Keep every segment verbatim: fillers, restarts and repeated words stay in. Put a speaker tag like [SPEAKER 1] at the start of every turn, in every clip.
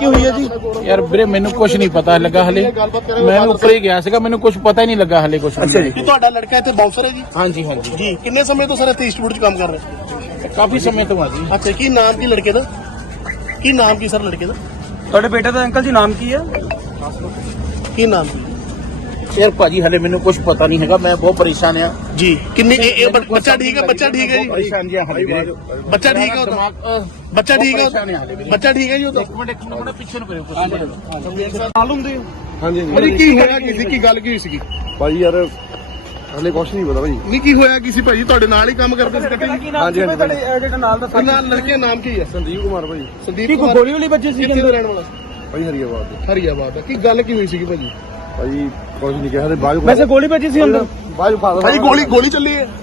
[SPEAKER 1] ਕੀ ਹੋਈ ਹੈ ਜੀ? ਯਾਰ ਵੀਰੇ ਮੈਨੂੰ ਕੁਝ ਨਹੀਂ ਪਤਾ ਲੱਗਾ ਹਲੇ, ਮੈਂ ਉੱਪਰ ਹੀ ਗਿਆ ਸੀਗਾ, ਮੈਨੂੰ ਕੁਝ ਪਤਾ ਹੀ ਨਹੀਂ ਲੱਗਾ ਹਲੇ ਕੁਝ।
[SPEAKER 2] ਅੱਛਾ ਜੀ, ਤੁਹਾਡਾ ਲੜਕਾ ਇੱਥੇ ਬਾਉਂਸਰ ਹੈ ਜੀ?
[SPEAKER 1] ਹਾਂਜੀ ਹਾਂਜੀ
[SPEAKER 2] ਜੀ, ਕਿੰਨੇ ਸਮੇਂ ਤੋਂ ਸਰ ਇੱਥੇ ਈਸਟਵੁੱਡ 'ਚ ਕੰਮ ਕਰ ਰਹੇ?
[SPEAKER 1] ਕਾਫੀ ਸਮੇਂ ਤੋਂ ਆ ਜੀ।
[SPEAKER 2] ਅੱਛਾ, ਕੀ ਨਾਮ ਕੀ ਲੜਕੇ ਦਾ? ਕੀ ਨਾਮ ਕੀ ਸਰ ਲੜਕੇ ਦਾ?
[SPEAKER 3] ਤੁਹਾਡੇ ਬੇਟੇ ਦਾ ਅੰਕਲ ਜੀ ਨਾਮ ਕੀ ਹੈ?
[SPEAKER 2] ਕੀ ਨਾਮ?
[SPEAKER 1] ਯਾਰ ਭਾਜੀ ਹਲੇ ਮੈਨੂੰ ਕੁਝ ਪਤਾ ਨਹੀਂ ਹੈਗਾ, ਮੈਂ ਬਹੁਤ ਪਰੇਸ਼ਾਨ ਆ
[SPEAKER 2] ਜੀ, ਕਿੰਨੇ ਇਹ ਇਹ ਬੱਚਾ ਠੀਕ ਹੈ? ਬੱਚਾ ਠੀਕ ਹੈ ਜੀ?
[SPEAKER 1] ਪਰੇਸ਼ਾਨ ਜੀ ਹਲੇ ਵੀਰੇ,
[SPEAKER 2] ਬੱਚਾ ਠੀਕ ਹੈ ਉਹਦਾ?
[SPEAKER 1] ਦਿਮਾਗ
[SPEAKER 2] ਬੱਚਾ ਠੀਕ ਹੈ ਉਹਦਾ? ਬੱਚਾ ਠੀਕ ਹੈ ਜੀ ਉਹਦਾ?
[SPEAKER 1] ਇੱਕ ਮਿੰਟ ਇੱਕ ਮਿੰਟ ਪਿੱਛੇ ਨੂੰ ਕਰਿਓ ਕੁਝ।
[SPEAKER 2] ਨਾਲ ਹੁੰਦੇ
[SPEAKER 4] ਹਾਂਜੀ
[SPEAKER 2] ਭਾਜੀ, ਕੀ ਹੋਇਆ ਕਿਸੇ ਕੀ ਗੱਲ ਕੀ ਹੋਈ ਸੀਗੀ
[SPEAKER 4] ਭਾਈ ਯਾਰ ਹਲੇ ਕੁਛ ਨਹੀਂ ਪਤਾ ਭਾਈ।
[SPEAKER 2] ਨਹੀਂ, ਕੀ ਹੋਇਆ ਕਿਸੇ ਭਾਜੀ ਤੁਹਾਡੇ ਨਾਲ ਹੀ ਕੰਮ ਕਰਦੇ ਸੀ ਇਕੱਠੇ?
[SPEAKER 3] ਕੀ ਨਾਮ ਸੀ ਤੁਹਾਡੇ ਜਿਹੜਾ ਨਾਲ ਦਾ
[SPEAKER 2] ਤੇ ਨਾਲ ਲੜਕੇ ਦਾ ਨਾਮ ਕੀ ਹੈ?
[SPEAKER 4] ਸੰਦੀਪ ਕੁਮਾਰ ਭਾਈ।
[SPEAKER 2] ਸੰਦੀਪ
[SPEAKER 3] ਕੀ
[SPEAKER 2] ਕੁਮਾਰ।
[SPEAKER 3] ਗੋਲੀ ਵਾਲੀ ਬੱਚੇ ਸੀ?
[SPEAKER 2] ਕਿੱਥੇ ਦਾ ਰਹਿਣ ਵਾਲਾ?
[SPEAKER 4] ਭਾਈ ਹਰੀਆਬਾਦ ਦੇ।
[SPEAKER 2] ਹਰੀਆਬਾਦ ਦਾ। ਕੀ ਗੱਲ ਕੀ ਹੋਈ ਸੀਗੀ ਭਾਜੀ?
[SPEAKER 4] ਭਾਈ ਕੁਛ ਨਹੀਂ ਕਿਹਾ ਤੇ ਬਾਅਦ
[SPEAKER 3] ਵੈਸੇ ਗੋਲੀ ਵੱਜੀ ਸੀ ਅੰਦਰ?
[SPEAKER 4] ਬਾਅਦ ਫਾਦਰ
[SPEAKER 2] ਭਾਈ ਗੋਲੀ ਗੋਲੀ ਚੱਲੀ ਹੈ?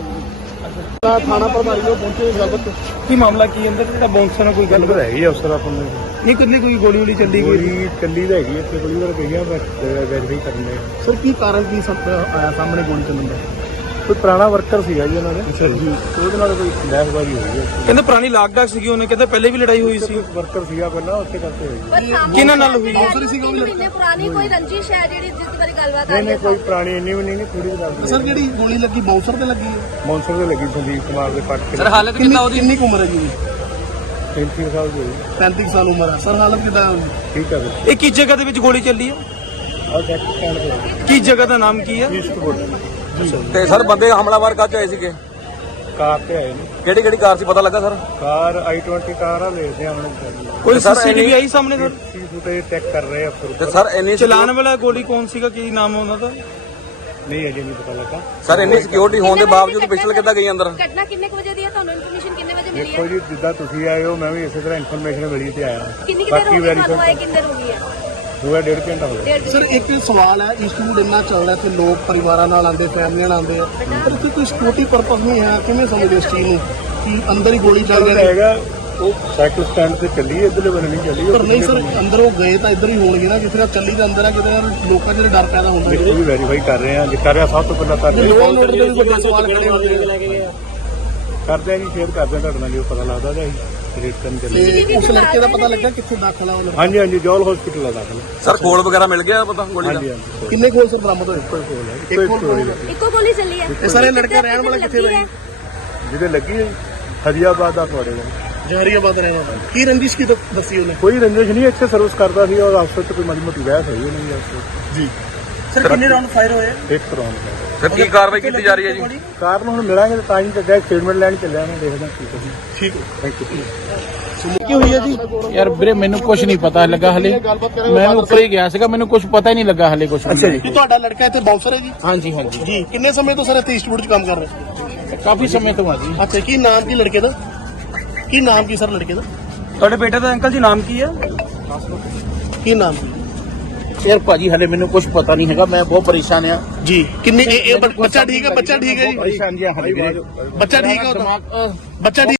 [SPEAKER 2] ਥਾਣਾ ਪ੍ਰਭਾਰੀ ਲੋਕ ਪਹੁੰਚੇ ਗੱਲਬਾਤ।
[SPEAKER 3] ਕੀ ਮਾਮਲਾ ਕੀ ਅੰਦਰ ਜਿਹੜਾ ਬਾਉਂਸਰ ਨਾਲ ਕੋਈ ਗੱਲ
[SPEAKER 4] ਗੱਲ ਹੈਗੀ ਆ ਉਸ ਤਰ੍ਹਾਂ ਆਪਾਂ ਨੂੰ
[SPEAKER 3] ਨਹੀਂ ਕਿੰਨੀ ਕੋਈ ਗੋਲੀ ਵਾਲੀ ਚੱਲੀ ਗਈ?
[SPEAKER 4] ਗੋਲੀ ਕੱਲੀ ਤਾਂ ਹੈਗੀ ਇੱਥੇ ਗੋਲੀ ਵਾਰ ਗਈਆਂ ਬਸ ਵੈਰੀਫਾਈ ਕਰਨੇ
[SPEAKER 2] ਸਰ ਕੀ ਕਾਰਨ ਕੀ ਸਭ ਆਇਆ ਸਾਹਮਣੇ ਗੋਲੀ ਚੱਲਣ ਦਾ?
[SPEAKER 4] ਕੋਈ ਪੁਰਾਣਾ ਵਰਕਰ ਸੀਗਾ ਜੀ ਉਹਨਾਂ ਨੇ ਜੀ, ਉਹਦੇ ਨਾਲ ਕੋਈ ਲੈਫਬਾਜੀ ਹੋਈ ਹੈ।
[SPEAKER 3] ਕਹਿੰਦੇ ਪੁਰਾਣੀ ਲਾਗ ਡਾਕ ਸੀਗੀ, ਉਹਨੇ ਕਹਿੰਦੇ ਪਹਿਲੇ ਵੀ ਲੜਾਈ ਹੋਈ ਸੀ।
[SPEAKER 4] ਵਰਕਰ ਸੀਗਾ ਪਹਿਲਾਂ ਉੱਥੇ ਕਰਕੇ ਹੋਈ।
[SPEAKER 3] ਕਿਹਨਾਂ ਨਾਲ ਹੋਈ?
[SPEAKER 5] ਮਹੀਨੇ ਪੁਰਾਣੀ ਕੋਈ ਰੰਜਿਸ਼ ਹੈ ਜਿਹੜੀ ਜਿਸ ਬਾਰੇ ਗੱਲਬਾਤ
[SPEAKER 4] ਨਹੀਂ
[SPEAKER 5] ਆਈ
[SPEAKER 4] ਨਹੀਂ
[SPEAKER 5] ਹੈ?
[SPEAKER 4] ਕੋਈ ਪੁਰਾਣੀ ਇੰਨੀ ਵੀ ਨਹੀਂ ਨਹੀਂ ਥੋੜੀ ਜਿਹੀ
[SPEAKER 2] ਸਰ ਜਿਹੜੀ ਗੋਲੀ ਲੱਗੀ ਬਾਉਂਸਰ ਤੇ ਲੱਗੀ ਹੈ?
[SPEAKER 4] ਮੌਨਸਰ ਦੇ ਲੱਗੀ ਸੰਦੀਪ ਕੁਮਾਰ ਦੇ ਪੱਟ ਕੇ।
[SPEAKER 3] ਸਰ ਹਾਲਤ
[SPEAKER 2] ਕਿੰਨੀ ਕਿੰਨੀ ਕੁ ਉਮਰ ਹੈ ਜੀ?
[SPEAKER 4] ਪੈਂਤੀ ਸਾਲ ਦੀ ਹੋਈ।
[SPEAKER 2] ਪੈਂਤੀ ਸਾਲ ਉਮਰ ਹੈ। ਸਰ ਹਾਲਤ ਕਿੱਦਾਂ?
[SPEAKER 4] ਠੀਕ ਹੈ ਜੀ।
[SPEAKER 3] ਇਹ ਕਿਸ ਜਗ੍ਹਾ ਦੇ ਵਿੱਚ ਗੋਲੀ ਚੱਲੀ ਹੈ?
[SPEAKER 4] ਆ ਚੈੱਕ ਸਟੈਂਡ ਤੇ
[SPEAKER 3] ਕਿਸ ਜਗ੍ਹਾ ਦਾ ਨਾਮ ਕੀ ਹੈ?
[SPEAKER 4] ਈਸਟਵੁੱਡ
[SPEAKER 6] ਤੇ ਸਰ ਬੰਦੇ ਹਮਲਾਵਰ ਕਾਹ ਚ ਆਏ ਸੀਗੇ?
[SPEAKER 4] ਕਾਰ ਤੇ ਆਏ ਨੇ।
[SPEAKER 6] ਕਿਹੜੀ ਕਿਹੜੀ ਕਾਰ ਸੀ ਪਤਾ ਲੱਗਾ ਸਰ?
[SPEAKER 4] ਕਾਰ ਆਈ ਟਵੰਟੀ ਕਾਰ ਆ ਲੈਦੇ ਆ ਹੁਣ।
[SPEAKER 3] ਕੋਈ
[SPEAKER 6] ਸਰ,
[SPEAKER 3] ਸੀਸੀਟੀਵੀ
[SPEAKER 6] ਇੰਨੀ-
[SPEAKER 3] ਆਈ ਸਾਹਮਣੇ ਸਰ?
[SPEAKER 4] ਸੀ ਫੁਟੇਜ ਚੈੱਕ ਕਰ ਰਹੇ ਆ ਫਿਰ।
[SPEAKER 6] ਤੇ ਸਰ ਇੰਨੀ
[SPEAKER 3] ਚਲਾਨ ਵਾਲਾ ਗੋਲੀ ਕੌਣ ਸੀਗਾ? ਕੀ ਨਾਮ ਉਹਨਾਂ ਦਾ?
[SPEAKER 4] ਨਹੀਂ ਅਜੇ ਨਹੀਂ ਪਤਾ ਲੱਗਾ।
[SPEAKER 6] ਸਰ ਇੰਨੀ ਸਿਕਿਉਰਿਟੀ ਹੋਣ ਦੇ ਬਾਵਜੂਦ ਪਿਸਟਲ ਕਿੱਦਾਂ ਗਈ ਅੰਦਰ?
[SPEAKER 5] ਘਟਨਾ ਕਿੰਨੇ ਕੁ ਵਜੇ ਦੀ ਹੈ? ਤੁਹਾਨੂੰ ਇਨਫੋਰਮੇਸ਼ਨ ਕਿੰਨੇ ਵਜੇ ਮਿਲੀ
[SPEAKER 4] ਦੇਖੋ
[SPEAKER 5] ਹੈ?
[SPEAKER 4] ਜੀ ਜਿੱਦਾਂ ਤੁਸੀਂ ਆਏ ਹੋ ਮੈਂ ਵੀ ਇਸੇ ਤਰ੍ਹਾਂ ਇਨਫੋਰਮੇਸ਼ਨ ਮਿਲੀ ਤੇ ਆਇਆ।
[SPEAKER 5] ਕਿੰਨੀ ਕੁ ਦੇਰ ਹੋ ਗਈ
[SPEAKER 4] ਵੈਰੀ
[SPEAKER 5] ਤੁਹਾਨੂੰ ਆਏ? ਕਿੰਨੇ ਦੇਰ ਹੋ ਗਈ ਹੈ?
[SPEAKER 4] ਹੋਇਆ ਡੇਢ ਘੰਟਾ ਹੋ ਗਿਆ।
[SPEAKER 5] ਡੇਢ
[SPEAKER 2] ਸਰ ਇੱਕ ਸਵਾਲ ਹੈ, ਈਸਟਵੁੱਡ ਇੰਨਾ ਚੱਲਦਾ ਕਿ ਲੋਕ ਪਰਿਵਾਰਾਂ ਨਾਲ ਆਉਂਦੇ, ਫੈਮਲੀਆਂ ਨਾਲ ਆਉਂਦੇ ਆ, ਪਰ ਇੱਥੇ ਕੋਈ ਸਿਕਿਉਰਿਟੀ ਪਰਪਸ ਨਹੀਂ ਹੈ। ਕਿਵੇਂ ਸਮਝਦੇ ਇਸ ਚੀਜ਼ ਨੂੰ ਕਿ ਅੰਦਰ ਹੀ ਗੋਲੀ ਚੱਲ
[SPEAKER 4] ਜਿਹੜਾ
[SPEAKER 2] ਰਹੀ ਹੈ?
[SPEAKER 4] ਹੈਗਾ ਉਹ ਸਾਈਕਲ ਸਟੈਂਡ ਤੇ ਚੱਲੀ ਇਧਰਲੇ ਬੰਨੇ ਨਹੀਂ ਚੱਲੀ।
[SPEAKER 2] ਪਰ ਨਹੀਂ ਸਰ, ਅੰਦਰ ਉਹ ਗਏ ਤਾਂ ਇੱਧਰ ਹੀ ਹੋਣਗੇ ਨਾ, ਜਿੱਥੇ ਚੱਲੀ ਤਾਂ ਅੰਦਰ ਹੈ, ਕਿਤੇ ਯਾਰ ਲੋਕਾਂ ਜਿਹੜੇ ਡਰ ਪੈਦਾ ਹੁੰਦਾ
[SPEAKER 4] ਦੇਖੋ ਵੀ ਵੈਰੀਫਾਈ ਕਰ ਰਹੇ ਆ। ਜੇ ਕਰ ਰਿਹਾ ਸਭ ਤੋਂ ਪਹਿਲਾਂ ਕਰ ਰਹੇ
[SPEAKER 2] ਲੋਕ ਨੋਟ ਦੇ ਵੀ ਵੱਡੇ ਸਵਾਲ ਖੜੇ ਹੁੰਦੇ ਆ।
[SPEAKER 4] ਕਰਦੇ ਆ ਜੀ, ਸ਼ੇਅਰ ਕਰਦੇ ਆ ਤੁਹਾਡੇ ਨਾਲ ਜੋ ਪਤਾ ਲੱਗਦਾ ਤਾਂ ਅਸੀਂ ਰੇਟ ਕਰਨ ਚੱਲੇ।
[SPEAKER 2] ਤੇ ਉਸ ਲੜਕੇ ਦਾ ਪਤਾ ਲੱਗਾ ਕਿੱਥੇ ਦਾਖਲ ਆ ਉਹ ਲੜਕਾ?
[SPEAKER 4] ਹਾਂਜੀ ਹਾਂਜੀ ਜੋਲ ਹਸਪੀਟਲ ਆ ਦਾਖਲ।
[SPEAKER 6] ਸਰ ਖੋਲ ਵਗੈਰਾ ਮਿਲ ਗਿਆ ਪਤਾ ਗੋਲੀ ਦਾ?
[SPEAKER 4] ਹਾਂਜੀ ਹਾਂਜੀ
[SPEAKER 2] ਕਿੰਨੇ ਖੋਲ ਸਰ ਬਰਾਮਦ ਹੋਏ?
[SPEAKER 4] ਕੋਈ ਕੋਲ ਹੈ
[SPEAKER 2] ਇੱਕ
[SPEAKER 4] ਕੋਈ
[SPEAKER 2] ਕੋਲ
[SPEAKER 4] ਕੋਲ
[SPEAKER 5] ਇੱਕੋ ਗੋਲੀ ਚੱਲੀ ਹੈ?
[SPEAKER 2] ਇਹ ਸਾਰੇ ਲੜਕੇ ਰਹਿਣ ਵਾਲਾ ਕਿੱਥੇ ਦਾ ਜੀ?
[SPEAKER 4] ਜਿਹਦੇ ਲੱਗੀ ਹੈ ਹਰੀਆਬਾਦ ਦਾ ਤੁਹਾਡੇ ਦਾ।
[SPEAKER 2] ਜਹਰੀਆਬਾਦ ਰਹਿਣ ਵਾਲਾ। ਕੀ ਰੰਜਿਸ਼ ਕੀ ਦੱਸੀ ਉਹਨੇ?
[SPEAKER 4] ਕੋਈ ਰੰਜਿਸ਼ ਨਹੀਂ, ਇੱਥੇ ਸਰਵਿਸ ਕਰਦਾ ਸੀ ਔਰ ਆਪਸ ਵਿੱਚ ਕੋਈ ਮਾੜੀ ਮੋਟੀ ਬਹਿਸ ਹੋਈ ਨਹੀਂ ਆਪਸ
[SPEAKER 2] ਜੀ।
[SPEAKER 3] ਸਰ ਕਿੰਨੇ ਰਾਉਂਡ ਫਾਇਰ ਹੋਏ?
[SPEAKER 4] ਇੱਕ ਰੌਂਡ ਦਾ।
[SPEAKER 6] ਫਿਰ ਕੀ ਕਾਰਵਾਈ ਕੀਤੀ ਜਾ ਰਹੀ ਹੈ ਜੀ?
[SPEAKER 4] ਕਾਰਨ ਹੁਣ ਮਿਲਾਂਗੇ ਤਾਂ ਹੀ ਚੱਲਿਆ, ਸਟੇਟਮੈਂਟ ਲੈਣ ਚੱਲਿਆ ਮੈਂ, ਦੇਖਦਾ ਕੀ ਕਰੀ।
[SPEAKER 2] ਠੀਕ ਹੈ।
[SPEAKER 4] Thank you.
[SPEAKER 1] ਕੀ ਹੋਈ ਹੈ ਜੀ? ਯਾਰ ਵੀਰੇ ਮੈਨੂੰ ਕੁਝ ਨਹੀਂ ਪਤਾ ਲੱਗਾ ਹਲੇ, ਮੈਂ ਉੱਪਰ ਹੀ ਗਿਆ ਸੀਗਾ, ਮੈਨੂੰ ਕੁਝ ਪਤਾ ਹੀ ਨਹੀਂ ਲੱਗਾ ਹਲੇ ਕੁਝ।
[SPEAKER 3] ਅੱਛਾ ਜੀ,
[SPEAKER 2] ਤੁਹਾਡਾ ਲੜਕਾ ਇੱਥੇ ਬਾਉਂਸਰ ਹੈ ਜੀ?
[SPEAKER 1] ਹਾਂਜੀ ਹਾਂਜੀ
[SPEAKER 2] ਜੀ, ਕਿੰਨੇ ਸਮੇਂ ਤੋਂ ਸਰ ਇੱਥੇ ਈਸਟਵੁੱਡ 'ਚ ਕੰਮ ਕਰ ਰਹੇ?
[SPEAKER 1] ਕਾਫੀ ਸਮੇਂ ਤੋਂ ਆ ਜੀ।
[SPEAKER 2] ਅੱਛਾ, ਕੀ ਨਾਮ ਕੀ ਲੜਕੇ ਦਾ? ਕੀ ਨਾਮ ਕੀ ਸਰ ਲੜਕੇ ਦਾ?
[SPEAKER 3] ਤੁਹਾਡੇ ਬੇਟੇ ਦਾ ਅੰਕਲ ਜੀ ਨਾਮ ਕੀ ਹੈ?
[SPEAKER 2] ਕੀ ਨਾਮ?
[SPEAKER 1] ਯਾਰ ਭਾਜੀ ਹਲੇ ਮੈਨੂੰ ਕੁਝ ਪਤਾ ਨਹੀਂ ਹੈਗਾ, ਮੈਂ ਬਹੁਤ ਪਰੇਸ਼ਾਨ ਆ
[SPEAKER 2] ਜੀ, ਕਿੰਨੇ ਇਹ ਇਹ ਬੱਚਾ ਠੀਕ ਹੈ? ਬੱਚਾ ਠੀਕ ਹੈ ਜੀ?
[SPEAKER 1] ਪਰੇਸ਼ਾਨ ਜੀ ਹਲੇ ਵੀਰੇ,
[SPEAKER 2] ਬੱਚਾ ਠੀਕ ਹੈ ਉਹਦਾ?
[SPEAKER 1] ਦਿਮਾਗ
[SPEAKER 2] ਬੱਚਾ ਠੀਕ